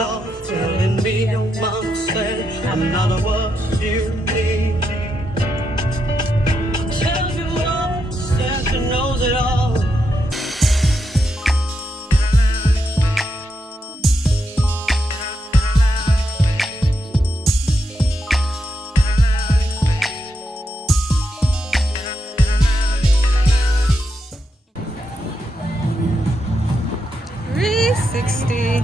Stop telling me your mom said I'm not what you need. Tell you all, says she knows it all. 360.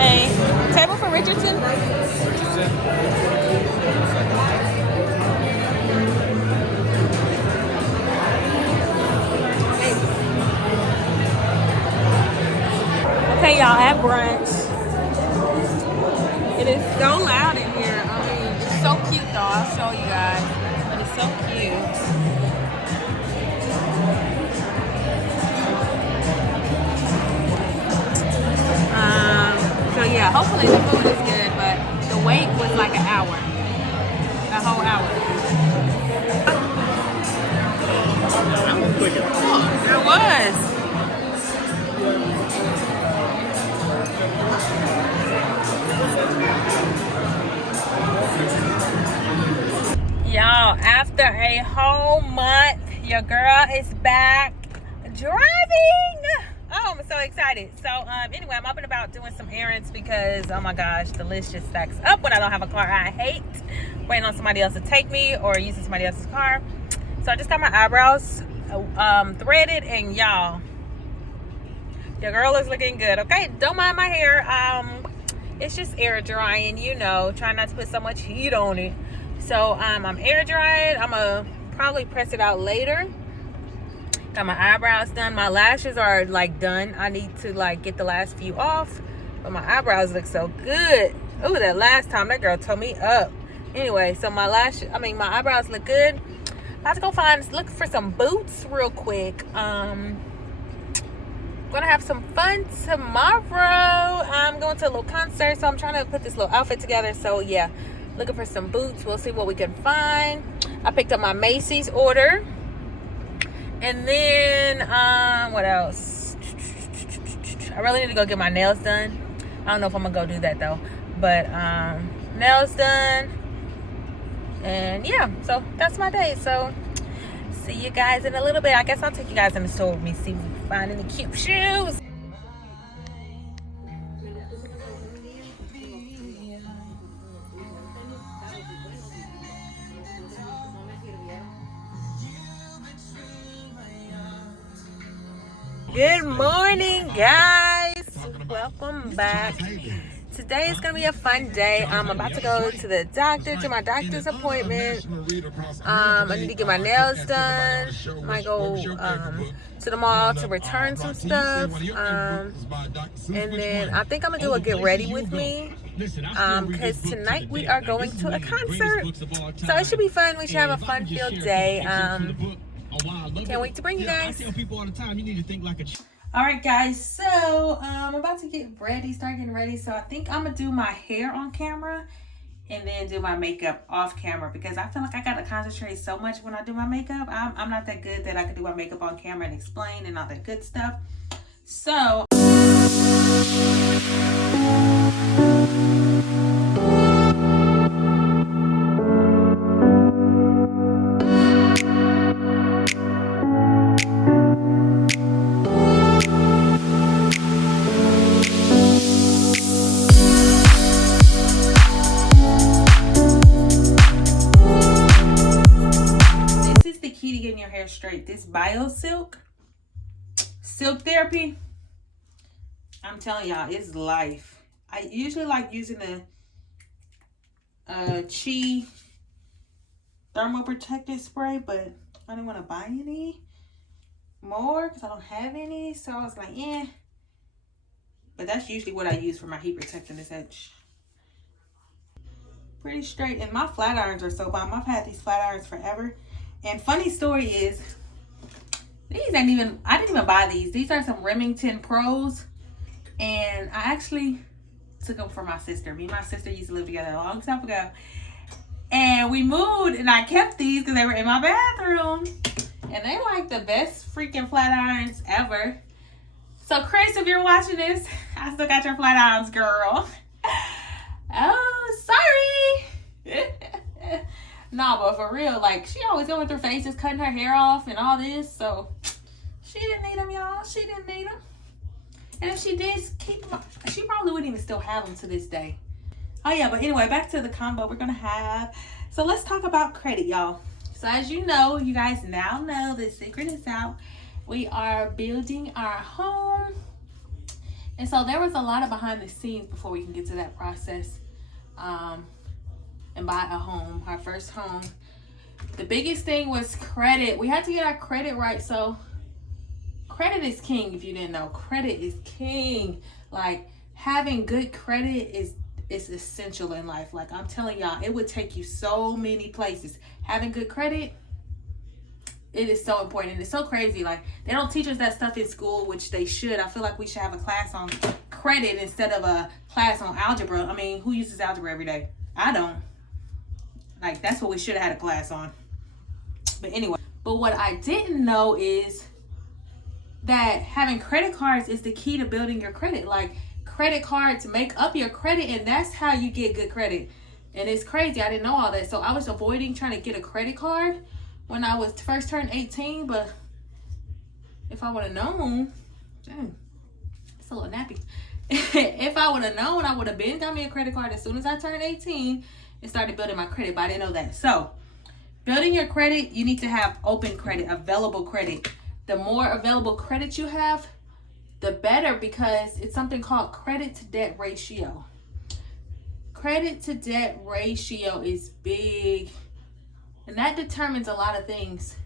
Hey, table for Richardson? Okay, y'all, at brunch. It is so loud in here. I mean, it's so cute though. I'll show you guys. But it's so cute. So yeah, hopefully the food is good, but the wait was like an hour. A whole hour. That was quick as fuck. It was. Y'all, after a whole month, your girl is back driving. Oh, I'm so excited. So anyway, I'm up and about doing some errands because, oh my gosh, the list just stacks up when I don't have a car. I hate waiting on somebody else to take me or using somebody else's car. So I just got my eyebrows threaded, and y'all, your girl is looking good. Okay, don't mind my hair. It's just air drying, you know, trying not to put so much heat on it. So I'm air drying. I'm gonna probably press it out later. Got my eyebrows done. My lashes are like done. I need to like get the last few off, but my eyebrows look so good. Ooh, that last time that girl tore me up. Anyway, so my eyebrows look good. I have to go look for some boots real quick. Gonna have some fun tomorrow. I'm going to a little concert, so I'm trying to put this little outfit together. So yeah, looking for some boots. We'll see what we can find. I picked up my Macy's order. And then, what else? I really need to go get my nails done. I don't know if I'm gonna go do that though. But, nails done. And yeah, so that's my day. So, see you guys in a little bit. I guess I'll take you guys in the store with me, see if we can find any cute shoes. Good morning, guys. Welcome back. Today is gonna be a fun day. I'm about to go to the doctor, to my doctor's appointment. I need to get my nails done. Might go to the mall to return some stuff. And then I think I'm gonna do a get ready with me. Because tonight we are going to a concert. So it should be fun. We should have a fun-filled day. Can't wait to bring you guys. All right, guys, so I'm about to start getting ready. So I think I'm gonna do my hair on camera and then do my makeup off camera, because I feel like I gotta concentrate so much when I do my makeup. I'm not that good that I can do my makeup on camera and explain and all that good stuff. So straight, this silk therapy, I'm telling y'all, it's life. I usually like using the CHIT thermal protective spray, but I didn't want to buy any more because I don't have any, so I was like, yeah. But that's usually what I use for my heat protectant. Is that pretty straight. And my flat irons are so bomb. I've had these flat irons forever. And funny story is, I didn't even buy these. These are some Remington Pros. And I actually took them for my sister. Me and my sister used to live together a long time ago. And we moved, and I kept these because they were in my bathroom. And they like the best freaking flat irons ever. So Chris, if you're watching this, I still got your flat irons, girl. Oh, sorry. Nah, but for real, like, she always going through phases, cutting her hair off and all this, so she didn't need them, y'all. She didn't need them. And if she did keep them, she probably wouldn't even still have them to this day. Oh yeah, but anyway, back to the combo we're gonna have. So let's talk about credit, y'all. So as you know, you guys now know the secret is out. We are building our home. And so there was a lot of behind the scenes before we can get to that process. And buy a home, our first home. The biggest thing was credit. We had to get our credit right. So credit is king. If you didn't know, credit is king. Like, having good credit is essential in life. Like, I'm telling y'all, it would take you so many places. Having good credit, it is so important. And it's so crazy. Like, they don't teach us that stuff in school, which they should. I feel like we should have a class on credit instead of a class on algebra. I mean, who uses algebra every day? I don't. Like, that's what we should have had a class on. But anyway, but what I didn't know is that having credit cards is the key to building your credit. Like, credit cards make up your credit, and that's how you get good credit. And it's crazy. I didn't know all that. So I was avoiding trying to get a credit card when I was first turned 18. But if I would have known, dang, it's a little nappy. If I would have known, I would have been got me a credit card as soon as I turned 18 and started building my credit. But I didn't know that. So building your credit, you need to have open credit, available credit. The more available credit you have, the better, because it's something called credit to debt ratio. Credit to debt ratio is big, and that determines a lot of things.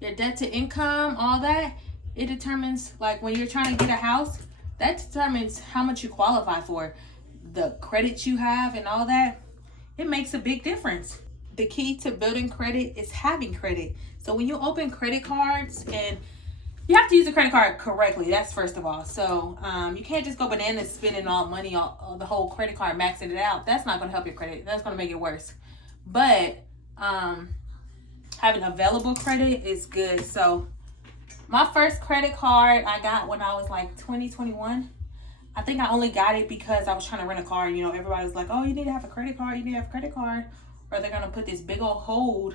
Your debt to income, all that, it determines, like, when you're trying to get a house, that determines how much you qualify for. The credit you have and all that, it makes a big difference. The key to building credit is having credit. So when you open credit cards, and you have to use the credit card correctly, that's first of all. So you can't just go bananas spending all money on the whole credit card, maxing it out. That's not going to help your credit. That's going to make it worse. But having available credit is good. So my first credit card I got when I was like 20, 21. I think I only got it because I was trying to rent a car. You know, everybody was like, oh, you need to have a credit card. You need to have a credit card, or they're going to put this big old hold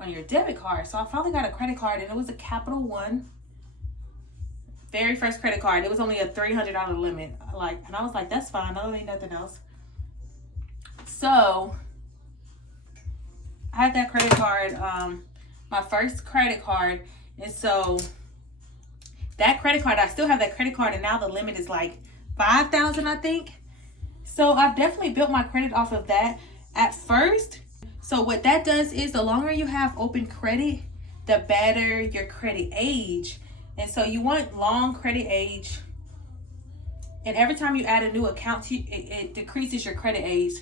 on your debit card. So I finally got a credit card, and it was a Capital One. Very first credit card. It was only a $300 limit. And I was like, that's fine. I don't need nothing else. So I had that credit card, my first credit card. And so that credit card, I still have that credit card, and now the limit is like $5,000, I think. So I've definitely built my credit off of that at first. So what that does is, the longer you have open credit, the better your credit age. And so you want long credit age. And every time you add a new account, it decreases your credit age.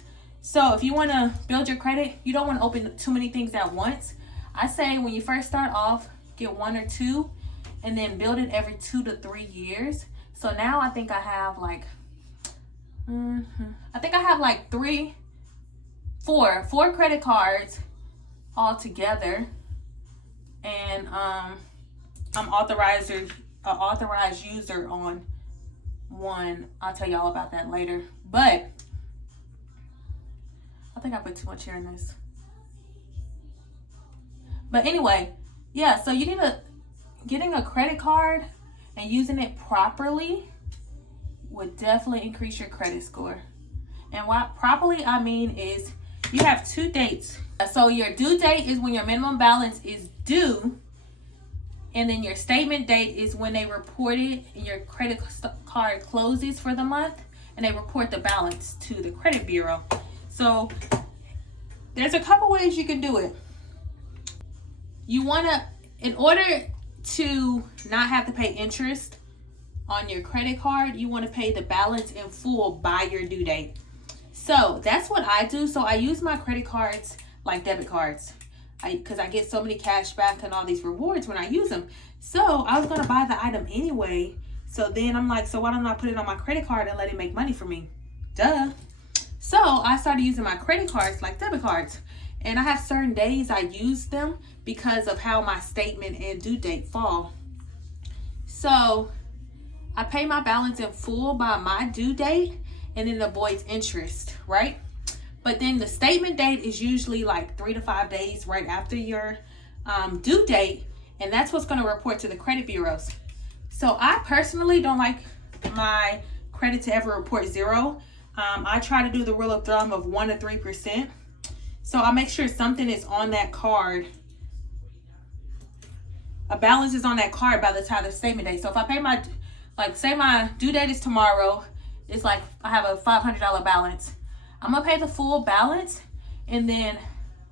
So if you want to build your credit, you don't want to open too many things at once. I say when you first start off, get one or two, and then build it every 2 to 3 years. So now I think I have like, four credit cards all together. And I'm authorized user on one. I'll tell y'all about that later. But I think I put too much here in this. But anyway, yeah, so you need getting a credit card and using it properly would definitely increase your credit score. And what properly I mean is, you have 2 dates. So your due date is when your minimum balance is due, and then your statement date is when they report it and your credit card closes for the month, and they report the balance to the credit bureau. So there's a couple ways you can do it. You want to, in order to not have to pay interest on your credit card, you want to pay the balance in full by your due date. So that's what I do. So I use my credit cards like debit cards, because I get so many cash back and all these rewards when I use them. So I was going to buy the item anyway. So then I'm like, so why don't I put it on my credit card and let it make money for me? Duh. So I started using my credit cards like debit cards. And I have certain days I use them because of how my statement and due date fall. So I pay my balance in full by my due date, and then it avoids interest, right? But then the statement date is usually like 3 to 5 days right after your due date, and that's what's going to report to the credit bureaus. So I personally don't like my credit to ever report zero. I try to do the rule of thumb of 1 to 3%. So I make sure something is on that card. A balance is on that card by the time the statement date. So if I pay my, like say my due date is tomorrow, it's like I have a $500 balance. I'm gonna pay the full balance, and then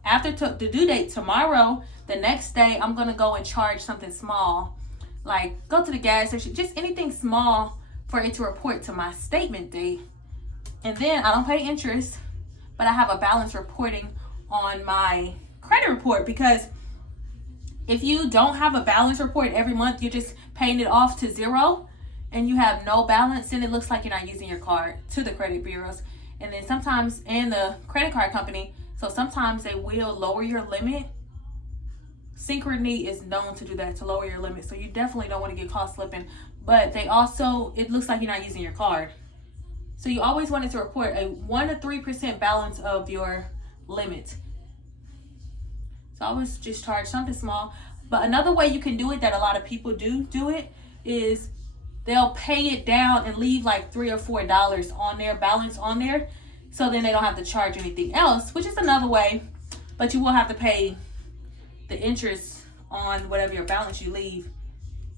after the due date tomorrow, the next day I'm gonna go and charge something small, like go to the gas station, just anything small for it to report to my statement date. And then I don't pay interest, but I have a balance reporting on my credit report, because if you don't have a balance report every month, you're just paying it off to zero and you have no balance, then it looks like you're not using your card to the credit bureaus. And then sometimes, and the credit card company, so sometimes they will lower your limit. Synchrony is known to do that, to lower your limit. So you definitely don't want to get caught slipping. But they also, it looks like you're not using your card. So you always want it to report a 1 to 3% balance of your limit. So I always just charge something small. But another way you can do it that a lot of people do it is they'll pay it down and leave like $3 or $4 on their balance on there. So then they don't have to charge anything else, which is another way. But you will have to pay the interest on whatever your balance you leave.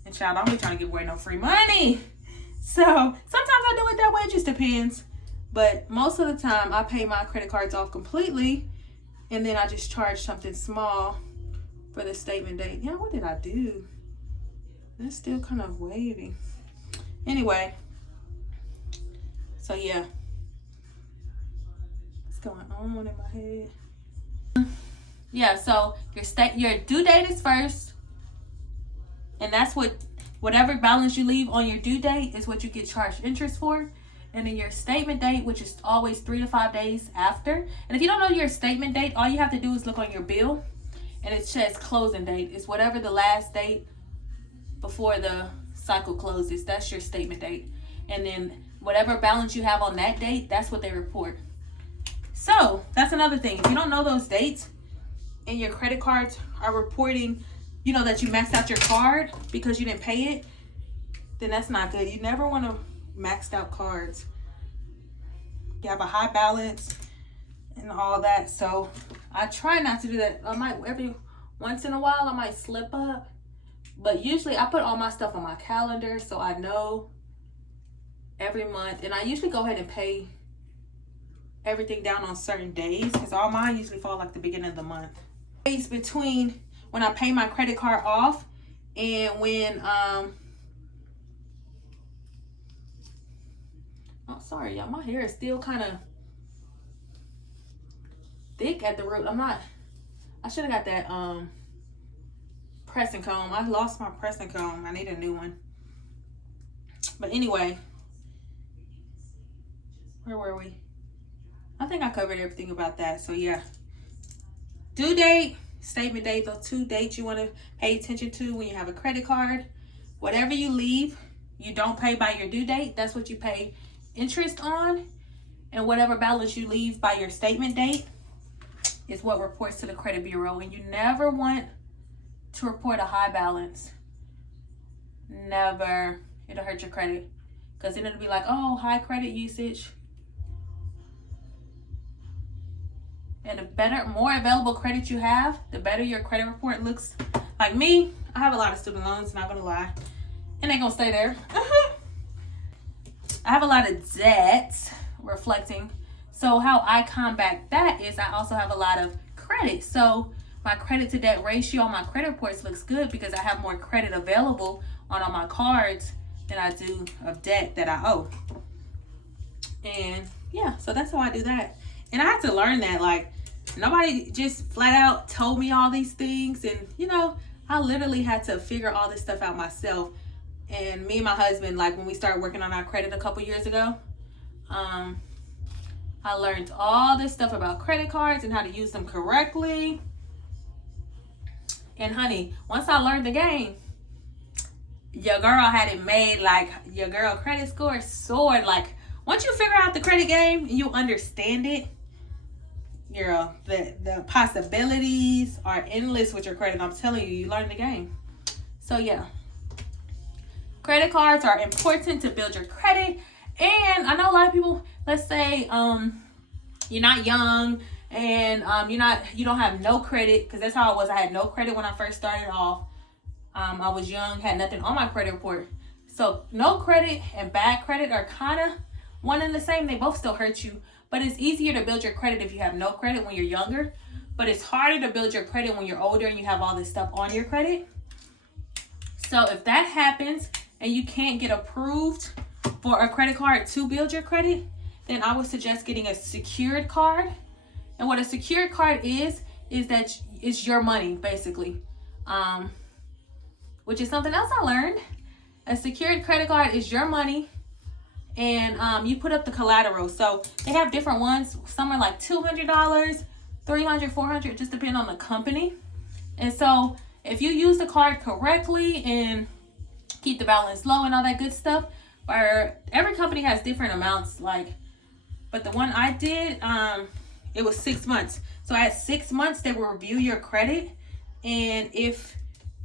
And child, I'm not trying to give away no free money. So sometimes I do it that way, it just depends. But most of the time I pay my credit cards off completely, and then I just charge something small for the statement date. Yeah, what did I do? It's still kind of wavy. Anyway, so yeah, what's going on in my head? Yeah, so your due date is first, and that's whatever balance you leave on your due date is what you get charged interest for. And then your statement date, which is always 3 to 5 days after. And if you don't know your statement date, all you have to do is look on your bill, and it says closing date. It's whatever the last date before the cycle closes. That's your statement date. And then whatever balance you have on that date, that's what they report. So that's another thing. If you don't know those dates and your credit cards are reporting, you know, that you maxed out your card because you didn't pay it, then that's not good. You never want to maxed out cards. You have a high balance and all that. So I try not to do that. I might every once in a while I might slip up, but usually I put all my stuff on my calendar so I know every month. And I usually go ahead and pay everything down on certain days, because all mine usually fall like the beginning of the month. Days between when I pay my credit card off and when oh, sorry y'all, my hair is still kind of thick at the root. I should have got that pressing comb. I lost my pressing comb. I need a new one. But anyway, where were we? I think I covered everything about that. So yeah, due date, statement date, those two dates you want to pay attention to when you have a credit card. Whatever you leave, you don't pay by your due date. That's what you pay interest on. And whatever balance you leave by your statement date is what reports to the credit bureau. And you never want to report a high balance. Never. It'll hurt your credit, because then it'll be like, oh, high credit usage. And the better, more available credit you have, the better your credit report looks. Like me, I have a lot of student loans, not gonna lie, and they're gonna stay there. I have a lot of debt reflecting. So how I combat that is I also have a lot of credit. So my credit to debt ratio on my credit reports looks good because I have more credit available on all my cards than I do of debt that I owe. And yeah, so that's how I do that. And I had to learn that, like, nobody just flat out told me all these things. And, you know, I literally had to figure all this stuff out myself. And me and my husband, like, when we started working on our credit a couple years ago, I learned all this stuff about credit cards and how to use them correctly. And honey, once I learned the game, your girl had it made. Like, your girl credit score soared. Like, once you figure out the credit game and you understand it, girl, the possibilities are endless with your credit. I'm telling you, you learn the game. So yeah, credit cards are important to build your credit. And I know a lot of people, let's say you're not young and you don't have no credit, because that's how I was. I had no credit when I first started off. I was young, had nothing on my credit report. So no credit and bad credit are kind of one and the same. They both still hurt you, but it's easier to build your credit if you have no credit when you're younger. But it's harder to build your credit when you're older and you have all this stuff on your credit. So if that happens and you can't get approved for a credit card to build your credit, then I would suggest getting a secured card. And what a secured card is that it's your money, basically. Which is something else I learned. A secured credit card is your money, and you put up the collateral. So they have different ones. Some are like $200, $300, $400, just depending on the company. And so if you use the card correctly and keep the balance low and all that good stuff, or every company has different amounts. But the one I did, it was 6 months. So at 6 months, they will review your credit, and if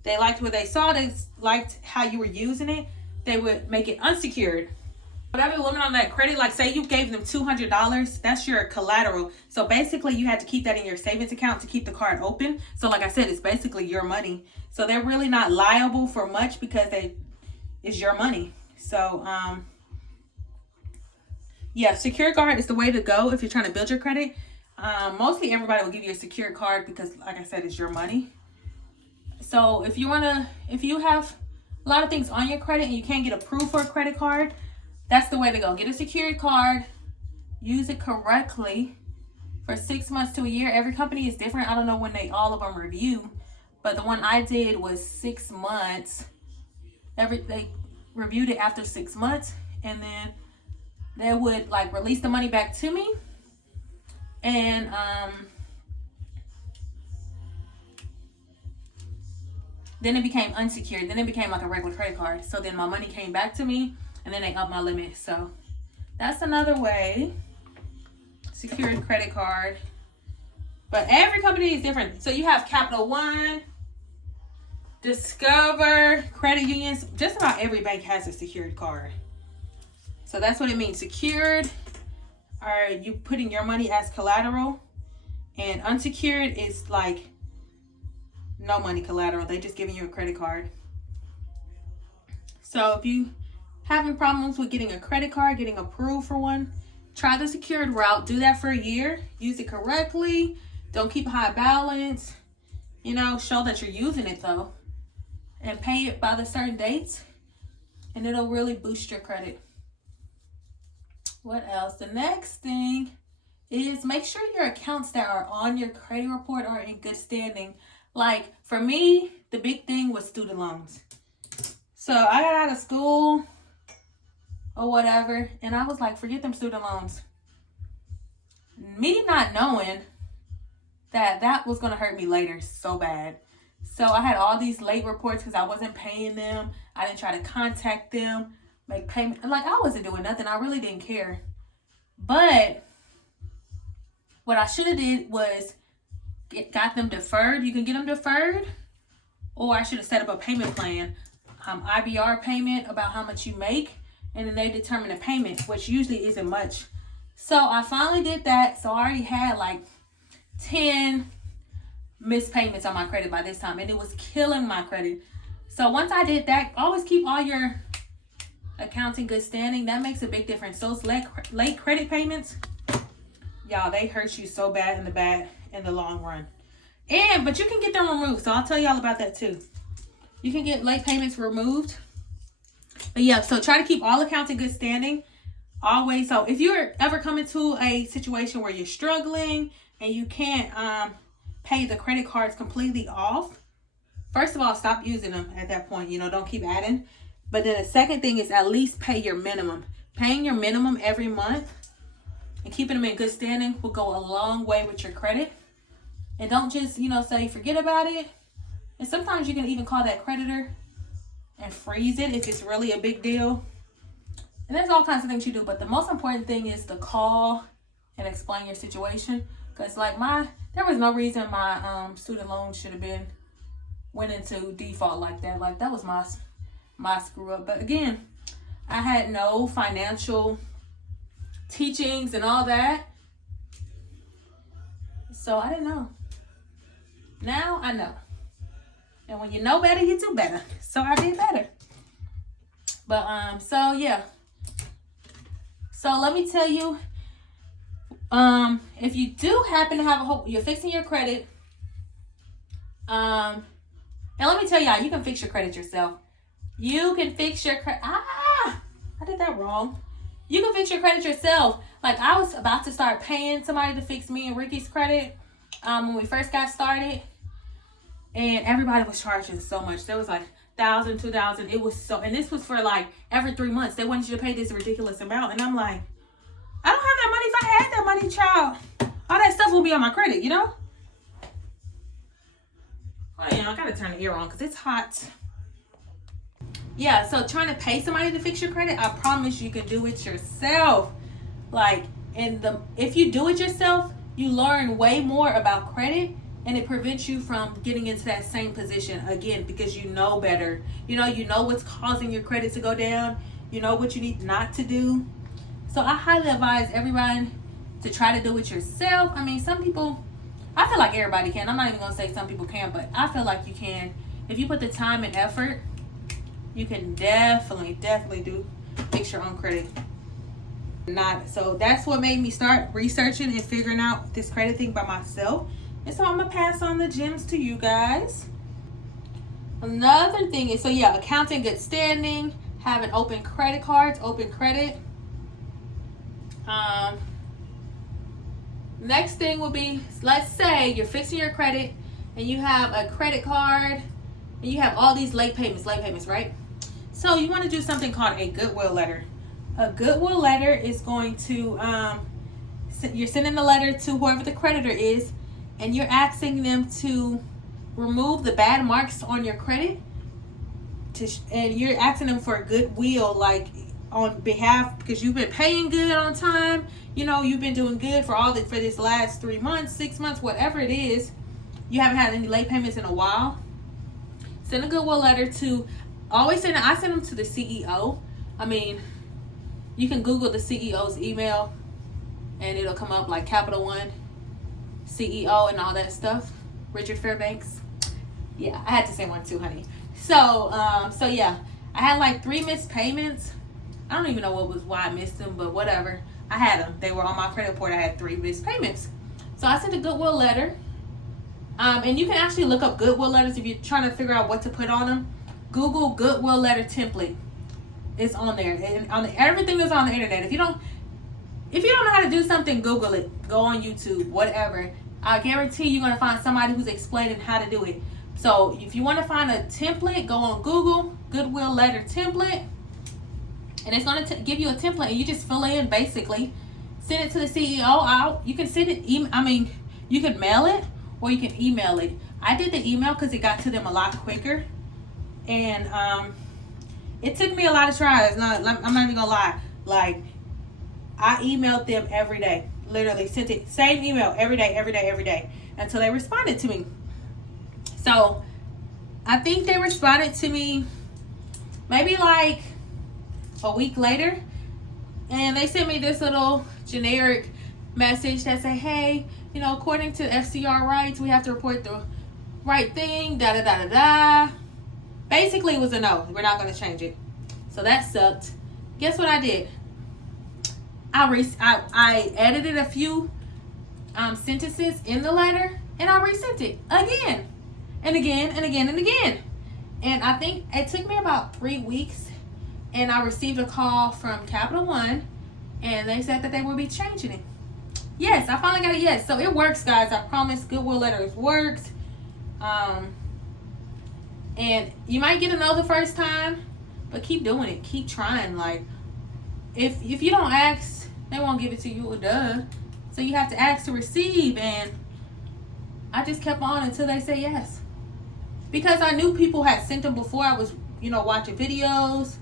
they liked what they saw, they liked how you were using it, they would make it unsecured. Whatever limit on that credit, like say you gave them $200, that's your collateral. So basically you had to keep that in your savings account to keep the card open. So like I said, it's basically your money. So they're really not liable for much because it's your money. So yeah, secured card is the way to go if you're trying to build your credit. Mostly everybody will give you a secured card because like I said, it's your money. So if you have a lot of things on your credit and you can't get approved for a credit card, that's the way to go. Get a secured card, use it correctly for 6 months to a year. Every company is different. I don't know when all of them review, but the one I did was 6 months. They reviewed it after 6 months, and then they would like release the money back to me. And then it became unsecured. Then it became like a regular credit card. So then my money came back to me, and then they upped my limit. So that's another way. Secured credit card. But every company is different. So you have Capital One, Discover, credit unions. Just about every bank has a secured card. So that's what it means. Secured are you putting your money as collateral, and unsecured is like no money collateral. They just giving you a credit card. So if you having problems with getting a credit card, getting approved for one, try the secured route. Do that for a year. Use it correctly. Don't keep a high balance. Show that you're using it though, and pay it by the certain dates, and it'll really boost your credit. What else? The next thing is make sure your accounts that are on your credit report are in good standing. Like for me, the big thing was student loans. So I got out of school or whatever, and I was like, forget them student loans. Me not knowing that was going to hurt me later so bad. So I had all these late reports because I wasn't paying them. I didn't try to contact them, make payment. Like I wasn't doing nothing. I really didn't care. But what I should have did was got them deferred. You can get them deferred, or I should have set up a payment plan, IBR payment about how much you make, and then they determine the payment, which usually isn't much. So I finally did that. So I already had like 10 missed payments on my credit by this time, and it was killing my credit. So once I did that, always keep all your accounts in good standing. That makes a big difference. Those late credit payments, y'all, they hurt you so bad in the long run. But you can get them removed. So I'll tell y'all about that too. You can get late payments removed. But yeah, so try to keep all accounts in good standing. Always. So if you're ever coming to a situation where you're struggling and you can't pay the credit cards completely off, first of all, stop using them at that point. Don't keep adding. But then the second thing is at least pay your minimum. Paying your minimum every month and keeping them in good standing will go a long way with your credit. And don't just, say forget about it. And sometimes you can even call that creditor and freeze it if it's really a big deal. And there's all kinds of things you do, but the most important thing is to call and explain your situation. Because like there was no reason my student loan should have went into default like that. Like that was my screw up. But again, I had no financial teachings and all that. So I didn't know. Now I know. And when you know better, you do better. So I did better. But so yeah. So let me tell you, if you do happen to have you're fixing your credit, and let me tell y'all, you can fix your credit yourself. You can fix your credit. I did that wrong. You can fix your credit yourself. Like I was about to start paying somebody to fix me and Ricky's credit when we first got started, and everybody was charging so much. There was like $1,000, $2,000. It was so, and this was for like every 3 months. They wanted you to pay this ridiculous amount, and I'm like, I don't have that money. If I had that money, child, all that stuff will be on my credit, you know? Oh yeah, I gotta turn the air on because it's hot. Yeah, so trying to pay somebody to fix your credit, I promise you can do it yourself. Like, if you do it yourself, you learn way more about credit, and it prevents you from getting into that same position again because you know better. You know what's causing your credit to go down. You know what you need not to do. So I highly advise everyone to try to do it yourself. I mean, some people, I feel like everybody can. I'm not even gonna say some people can, but I feel like you can. If you put the time and effort, you can definitely fix your own credit. So that's what made me start researching and figuring out this credit thing by myself. And so I'm gonna pass on the gems to you guys. Another thing is, so yeah, account in good standing, having open credit cards, open credit. Next thing will be, let's say you're fixing your credit and you have a credit card and you have all these late payments, right? So you want to do something called a goodwill letter. A goodwill letter is going to, you're sending the letter to whoever the creditor is, and you're asking them to remove the bad marks on your credit, and you're asking them for goodwill, like on behalf, because you've been paying good on time. You've been doing good for this last 3 months, 6 months, whatever it is. You haven't had any late payments in a while. Send a goodwill letter to, I send them to the CEO. I mean, you can Google the CEO's email and it'll come up like Capital One, CEO and all that stuff. Richard Fairbanks. Yeah, I had to say one too, honey. So yeah, I had like 3 missed payments. I don't even know why I missed them, but whatever. I had them. They were on my credit report. I had 3 missed payments. So I sent a goodwill letter. And you can actually look up goodwill letters if you're trying to figure out what to put on them. Google goodwill letter template. It's on there. And everything is on the internet. If you don't know how to do something, Google it. Go on YouTube, whatever. I guarantee you're going to find somebody who's explaining how to do it. So if you want to find a template, go on Google, goodwill letter template. And it's going to give you a template, and you just fill in basically. Send it to the CEO out. You can send it, you can mail it or you can email it. I did the email because it got to them a lot quicker. And it took me a lot of tries. I'm not even going to lie. Like, I emailed them every day. Literally sent it, same email every day until they responded to me. So I think they responded to me maybe like a week later, and they sent me this little generic message that said, hey, according to FCR rights, we have to report the right thing, Basically, it was a no. We're not going to change it. So that sucked. Guess what I did? I edited a few sentences in the letter, and I resent it again and again and again and again. And I think it took me about 3 weeks, and I received a call from Capital One, and they said that they would be changing it. Yes, I finally got a yes. So it works, guys. I promise. Goodwill letters works. And you might get a no the first time, but keep doing it. Keep trying. Like, if you don't ask, they won't give it to you. Duh. So you have to ask to receive, and I just kept on until they say yes. Because I knew people had sent them before. I was you know, watching videos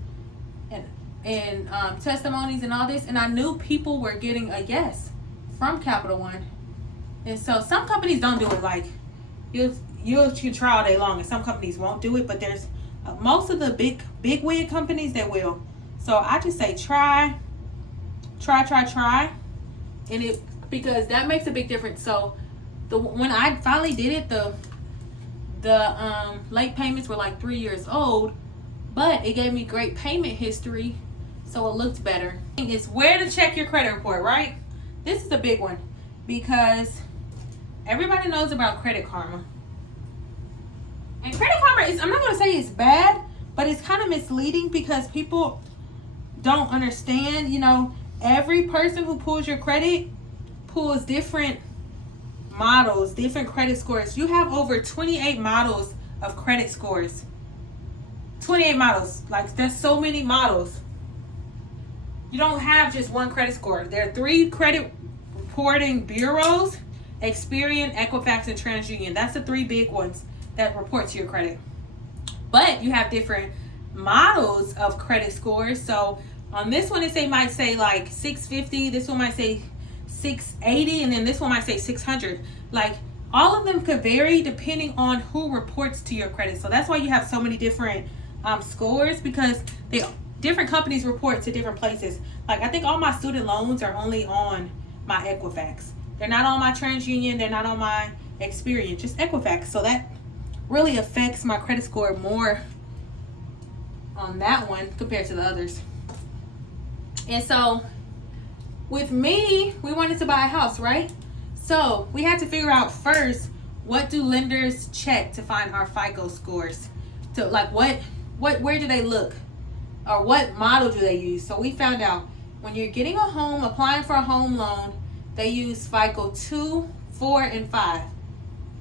and testimonies and all this, and I knew people were getting a yes from Capital One. And so some companies don't do it. Like you can try all day long, and some companies won't do it. But there's most of the big wig companies that will. So I just say try, and it, because that makes a big difference. So when I finally did it, the late payments were like 3 years old, but it gave me great payment history, so it looked better. It's where to check your credit report, right? This is a big one because everybody knows about Credit Karma. And Credit Karma is, I'm not going to say it's bad, but it's kind of misleading because people don't understand, you know, every person who pulls your credit pulls different models, different credit scores. You have over 28 models of credit scores. 28 models. Like, there's so many models. You don't have just one credit score. There are 3 credit reporting bureaus: Experian, Equifax, and TransUnion. That's the 3 big ones that report to your credit. But you have different models of credit scores. So on this one, might say like 650. This one might say 680, and then this one might say 600. Like, all of them could vary depending on who reports to your credit. So that's why you have so many different scores, because different companies report to different places. Like, I think all my student loans are only on my Equifax. They're not on my TransUnion. They're not on my Experian. Just Equifax. So that really affects my credit score more on that one compared to the others. And so with me, we wanted to buy a house, right? So we had to figure out first, what do lenders check to find our FICO scores? So like where do they look? Or what model do they use? So we found out when you're getting a home, applying for a home loan, they use FICO 2, 4, and 5. All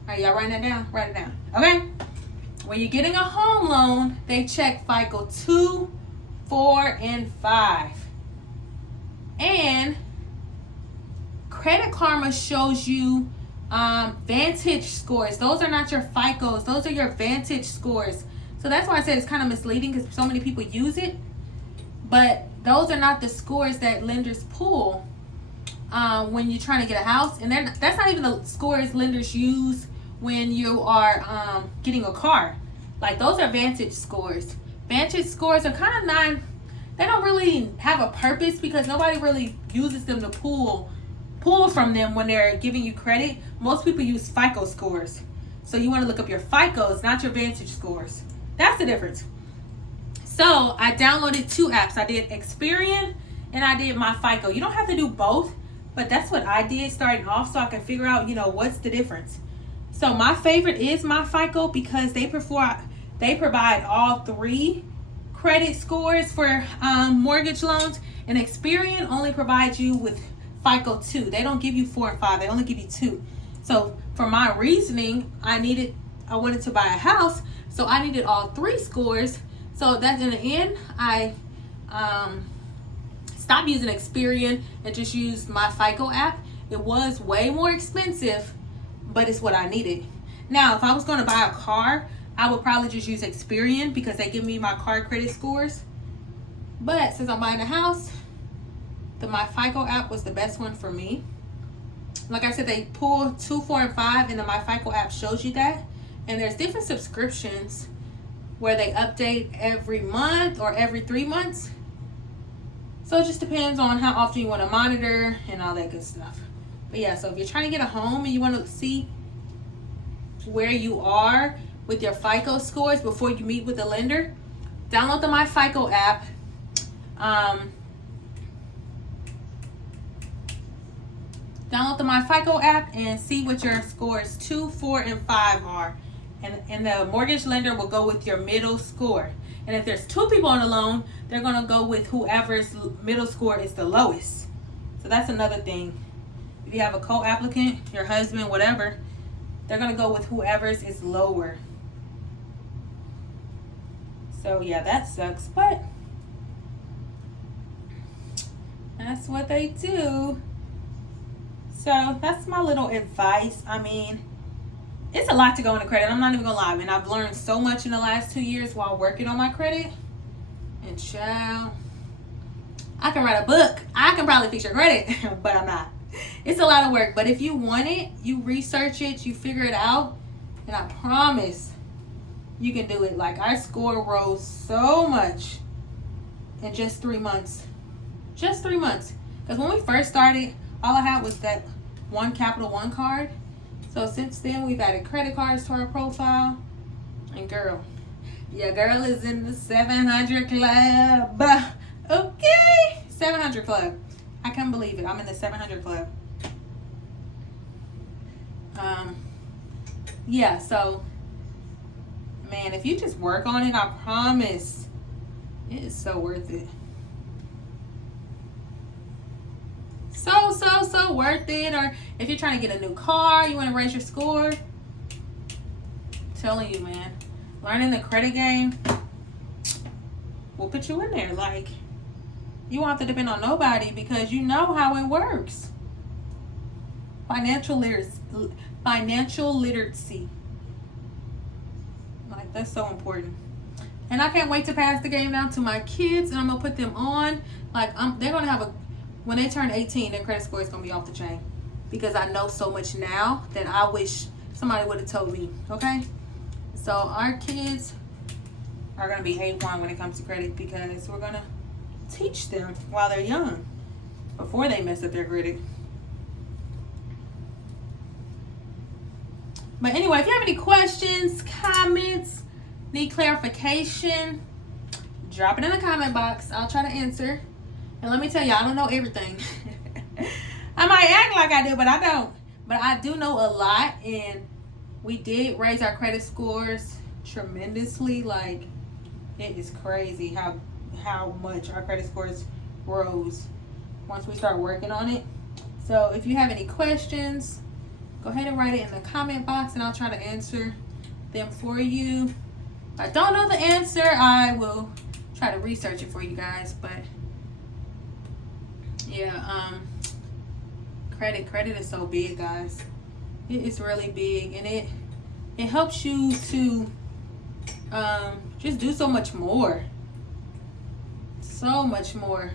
right, y'all writing that down? Write it down. Okay? When you're getting a home loan, they check FICO 2, 4, and 5. And Credit Karma shows you Vantage scores. Those are not your FICOs. Those are your Vantage scores. So that's why I said it's kind of misleading, because so many people use it. But those are not the scores that lenders pull when you're trying to get a house. And that's not even the scores lenders use when you are getting a car. Like, those are Vantage scores. Vantage scores are kind of they don't really have a purpose, because nobody really uses them to pull from them when they're giving you credit. Most people use FICO scores. So you want to look up your FICOs, not your Vantage scores. That's the difference. So I downloaded 2 apps. I did Experian and I did my FICO. You don't have to do both, but that's what I did starting off, so I can figure out, you know, what's the difference. So my favorite is my FICO, because they provide all 3 credit scores for mortgage loans, and Experian only provides you with FICO 2. They don't give you 4 and 5. They only give you 2. So for my reasoning, I wanted to buy a house, so I needed all 3 scores. So that's, in the end, I stopped using Experian and just used my FICO app. It was way more expensive, but it's what I needed. Now, if I was going to buy a car, I would probably just use Experian, because they give me my car credit scores. But since I'm buying a house, my FICO app was the best one for me. Like I said, they pull 2, 4, and 5, and the my FICO app shows you that. And there's different subscriptions where they update every month or every 3 months. So it just depends on how often you want to monitor and all that good stuff. But yeah, so if you're trying to get a home and you want to see where you are with your FICO scores before you meet with the lender, download the My FICO app. Download the My FICO app and see what your scores 2, 4, and 5 are. And the mortgage lender will go with your middle score. And if there's 2 people on the loan, they're going to go with whoever's middle score is the lowest. So that's another thing. If you have a co-applicant, your husband, whatever, they're going to go with whoever's is lower. So yeah, that sucks, but that's what they do. So that's my little advice. I mean, it's a lot to go into credit. I'm not even gonna lie, man. I've learned so much in the last 2 years while working on my credit. And child, I can write a book. I can probably fix your credit, but I'm not. It's a lot of work, but if you want it, you research it, you figure it out, and I promise you can do it. Like, our score rose so much in just 3 months. Just 3 months. Because when we first started, all I had was that one Capital One card. So since then, we've added credit cards to our profile. And girl, your girl is in the 700 club. Okay, 700 club. I can't believe it. I'm in the 700 club. Yeah, so man, if you just work on it, I promise it is so worth it. So worth it. Or if you're trying to get a new car, you want to raise your score, I'm telling you, man, learning the credit game will put you in there. Like, you won't have to depend on nobody because you know how it works. Financial literacy. Like, that's so important. And I can't wait to pass the game down to my kids, and I'm gonna put them on. Like, they're gonna have when they turn 18, their credit score is gonna be off the chain, because I know so much now that I wish somebody would have told me. Okay, so our kids are gonna be A1 when it comes to credit, because we're gonna teach them while they're young before they mess up their credit. But anyway, if you have any questions, comments, need clarification, drop it in the comment box. I'll try to answer. And let me tell you, I don't know everything. I might act like I do, but I don't. But I do know a lot, and we did raise our credit scores tremendously. Like, it is crazy how much our credit scores rose once we start working on it. So if you have any questions, go ahead and write it in the comment box, and I'll try to answer them for you. If I don't know the answer, I will try to research it for you guys. But yeah, credit is so big, guys. It is really big, and it helps you to just do so much more. So much more.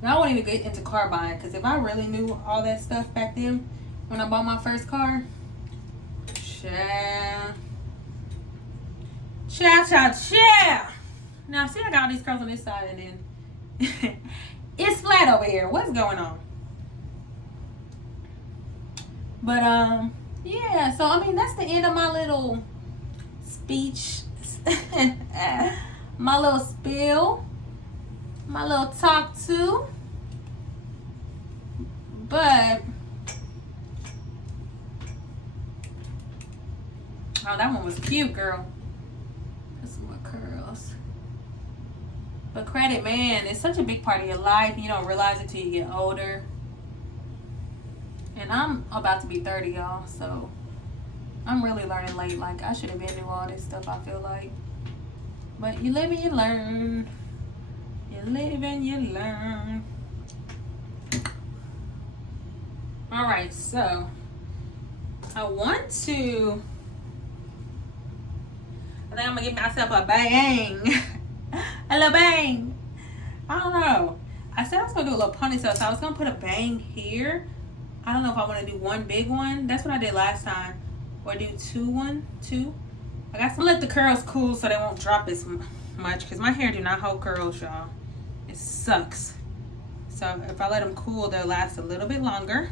And I won't even get into car buying, because if I really knew all that stuff back then when I bought my first car, child. Now, see, I got all these curls on this side, and then it's flat over here. What's going on? But yeah, so I mean, that's the end of my little speech. My little spill, my little talk to. But oh, that one was cute, girl. That's some more curls. But credit, man, it's such a big part of your life. You don't realize it till you get older. And I'm about to be 30, y'all, so I'm really learning late. Like, I should have been doing all this stuff, I feel like. But you live and you learn. You live and you learn. Alright, so I think I'm gonna give myself a bang. A little bang. I don't know. I said I was gonna do a little ponytail, so I was gonna put a bang here. I don't know if I want to do one big one. That's what I did last time. Or do two. I got to let the curls cool so they won't drop as much, because my hair do not hold curls, y'all. It sucks. So if I let them cool, they'll last a little bit longer.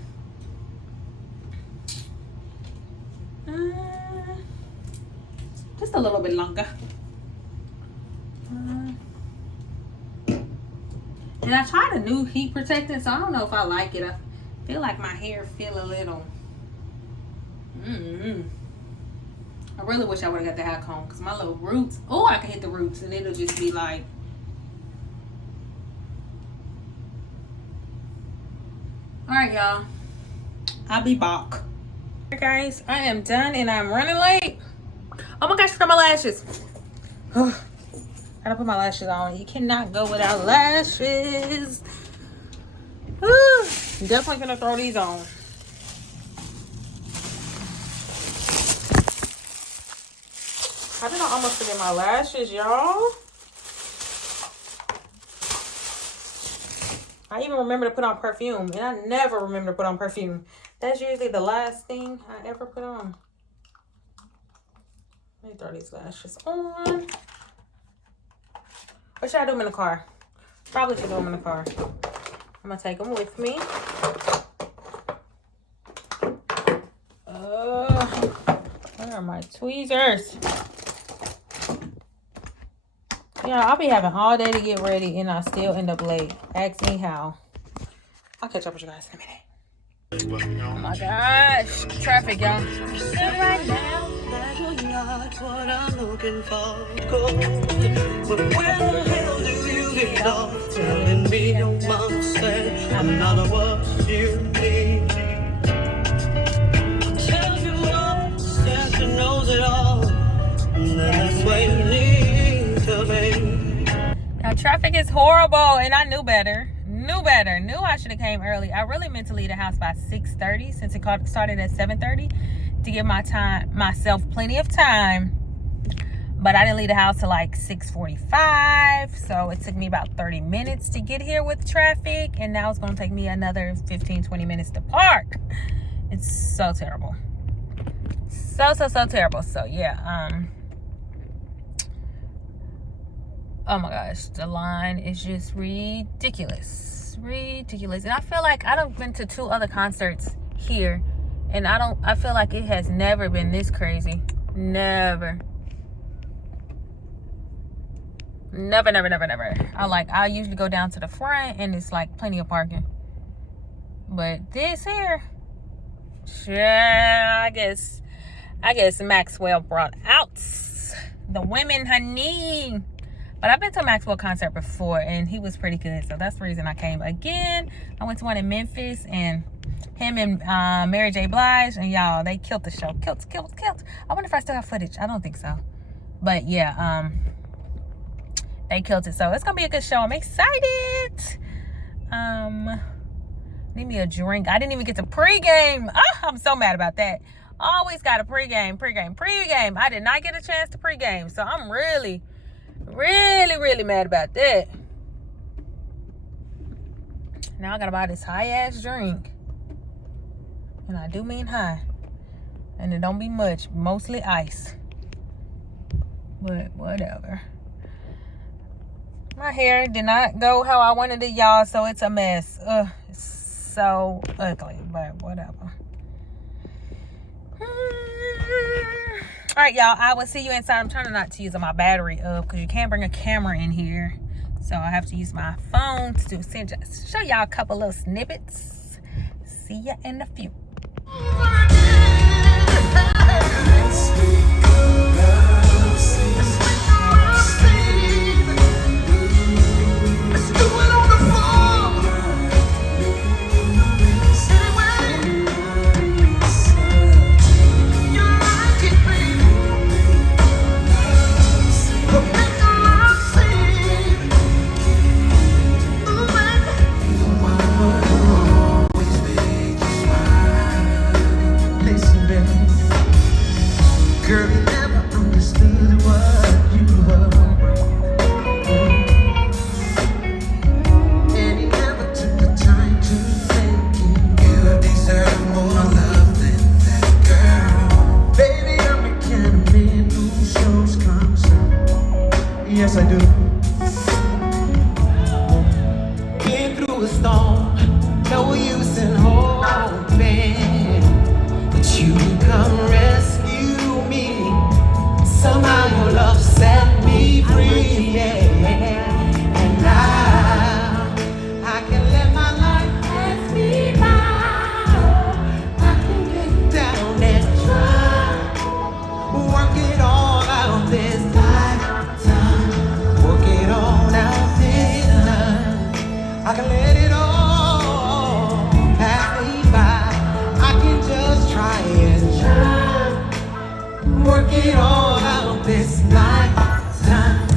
Just a little bit longer. And I tried a new heat protectant, so I don't know if I like it. I feel like my hair feel a little I really wish I would have got the hot comb, because my little roots, I can hit the roots and it'll just be like, alright, y'all, I'll be back. Alright, guys, I am done and I'm running late. Oh my gosh, I got my lashes. Gotta put my lashes on. You cannot go without lashes. Definitely gonna throw these on. How did I almost forget my lashes, y'all? I even remember to put on perfume, and I never remember to put on perfume. That's usually the last thing I ever put on. Let me throw these lashes on. Or should I do them in the car? Probably should do them in the car. I'm gonna take them with me. Where are my tweezers? Yeah, I'll be having all day to get ready and I still end up late. Ask me how. I'll catch up with you guys in a minute. Oh my gosh. Traffic, y'all. Right now. That you're not what I'm looking for. But where the hell do you get off telling me your mom said I'm not what you need? Tell you all, says she knows it all. That's what you need to be. Now, traffic is horrible, and I knew better. Knew I should have came early. I really meant to leave the house by 6:30 since it started at 7:30 to give myself plenty of time. But I didn't leave the house till like 6:45, so it took me about 30 minutes to get here with traffic, and now it's going to take me another 15-20 minutes to park. It's so terrible. So terrible. So yeah, oh my gosh, the line is just ridiculous. And I feel like I've been to 2 other concerts here, and I feel like it has never been this crazy. Never. I usually go down to the front and it's like plenty of parking. But this here, yeah, I guess Maxwell brought out the women, honey. But I've been to a Maxwell concert before, and he was pretty good. So that's the reason I came again. I went to one in Memphis, and him and Mary J. Blige, and y'all, they killed the show. Killed. I wonder if I still have footage. I don't think so. But yeah, they killed it. So it's going to be a good show. I'm excited. Need me a drink. I didn't even get to pregame. I'm so mad about that. Always got a pregame. I did not get a chance to pregame. So I'm really mad about that. Now I gotta buy this high ass drink, and I do mean high, and it don't be much, mostly ice, but whatever. My hair did not go how I wanted it, y'all, so it's a mess. It's so ugly, but whatever. All right, y'all, I will see you inside. I'm trying not to use my battery up because you can't bring a camera in here. So I have to use my phone to show y'all a couple little snippets. See ya in a few. Yes, I do. Been through a storm, no use in hoping that you would come rescue me. Somehow your love set me free, yeah. And I can let my life pass me by. I can get down and try, work it all out this time. I can let it all pass me by. I can just try and work it all out this lifetime.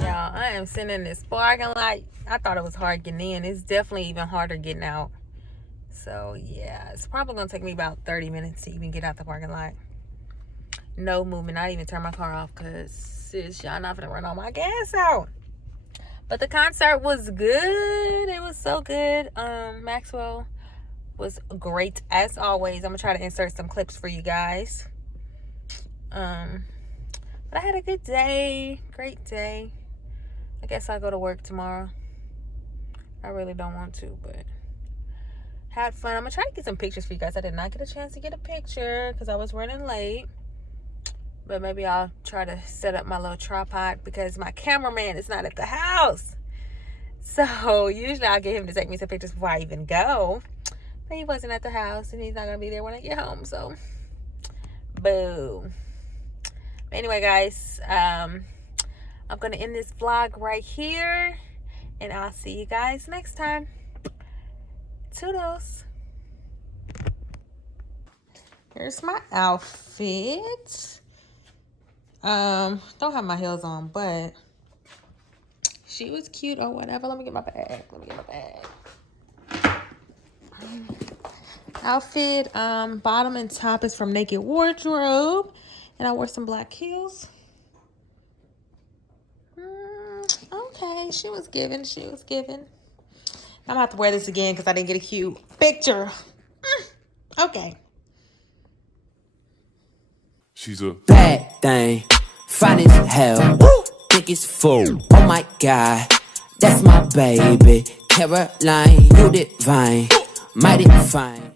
Y'all, I am sitting in this parking lot. I thought it was hard getting in. It's definitely even harder getting out. So yeah, it's probably gonna take me about 30 minutes to even get out the parking lot. No movement. I even turned my car off because, sis, y'all not gonna run all my gas out. But the concert was good. It was so good. Maxwell was great as always. I'm gonna try to insert some clips for you guys. But I had a good day. Great day. I guess I'll go to work tomorrow. I really don't want to, but had fun. I'm gonna try to get some pictures for you guys. I did not get a chance to get a picture because I was running late. But maybe I'll try to set up my little tripod because my cameraman is not at the house. So usually I'll get him to take me some pictures before I even go. But he wasn't at the house and he's not gonna be there when I get home. So boo. But anyway, guys, I'm gonna end this vlog right here. And I'll see you guys next time. Toodles. Here's my outfit. Don't have my heels on, but she was cute or whatever. Let me get my bag. Outfit, bottom and top is from Naked Wardrobe. And I wore some black heels. Okay, she was giving. I'm gonna have to wear this again because I didn't get a cute picture. Okay. She's a bad thing, fine as hell, think it's full. Oh my God, that's my baby. Caroline, you divine, mighty fine.